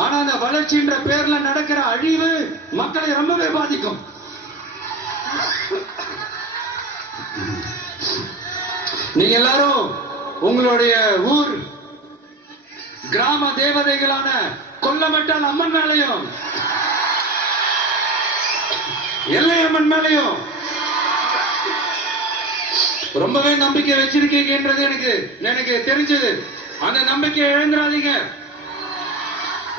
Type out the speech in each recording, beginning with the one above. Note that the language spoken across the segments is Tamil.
ஆனா அந்த வளர்ச்சின்ற பேர்ல நடக்கிற அழிவு மக்களை ரொம்பவே பாதிக்கும். நீங்க எல்லாரும் உங்களுடைய ஊர் கிராம தேவதைகளான கொல்லமட்டால் அம்மன் மேலையும் எல்லையம்மன் மேலையும் ரொம்பவே நம்பிக்கை வச்சிருக்கீங்கன்றது எனக்கு தெரிஞ்சது. அந்த நம்பிக்கையை இழந்துடாதீங்க.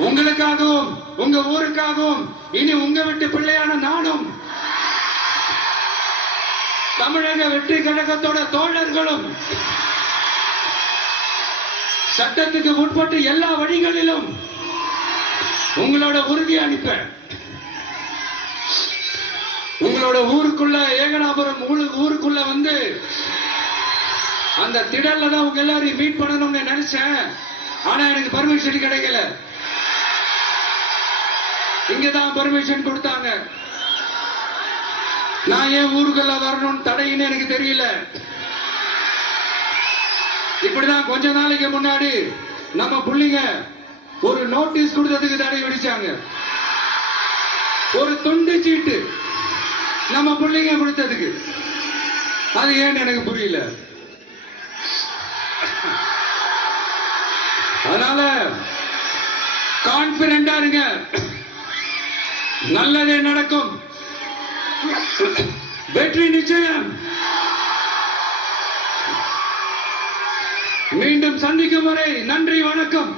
உங்களுக்காகவும் உங்க ஊருக்காகவும் இனி உங்க வீட்டு பிள்ளையான நானும் தமிழக வெற்றி கழகத்தோட தோழர்களும் சட்டத்துக்கு உட்பட்டு எல்லா வழிகளிலும் உங்களோட உறுதி அளிப்பேன். உங்களோட ஊருக்குள்ள ஏகனாபுரம் ஊருக்குள்ள வந்து அந்த திடல்ல தான் உங்க எல்லாரையும் மீட் பண்ணணும்னு நினைச்சேன். ஆனா எனக்கு பர்மிஷன் கிடைக்கல. இங்கதான் பர்மிஷன் கொடுத்தாங்க. நான் ஏன் ஊருக்குள்ள வரணும்னு தடைன்னு எனக்கு தெரியல. இப்படிதான் கொஞ்ச நாளைக்கு முன்னாடி நம்ம புள்ளிங்க ஒரு நோட்டீஸ் கொடுத்ததுக்கு தடை விதிச்சாங்க. ஒரு துண்டு சீட்டு நம்ம புள்ளிங்க கொடுத்ததுக்கு. அது ஏன்னு எனக்கு புரியல. அதனால கான்பிடண்டா இருங்க. நல்லதே நடக்கும். வெற்றி நிச்சயம். மீண்டும் சந்திக்கும் வரை நன்றி, வணக்கம்.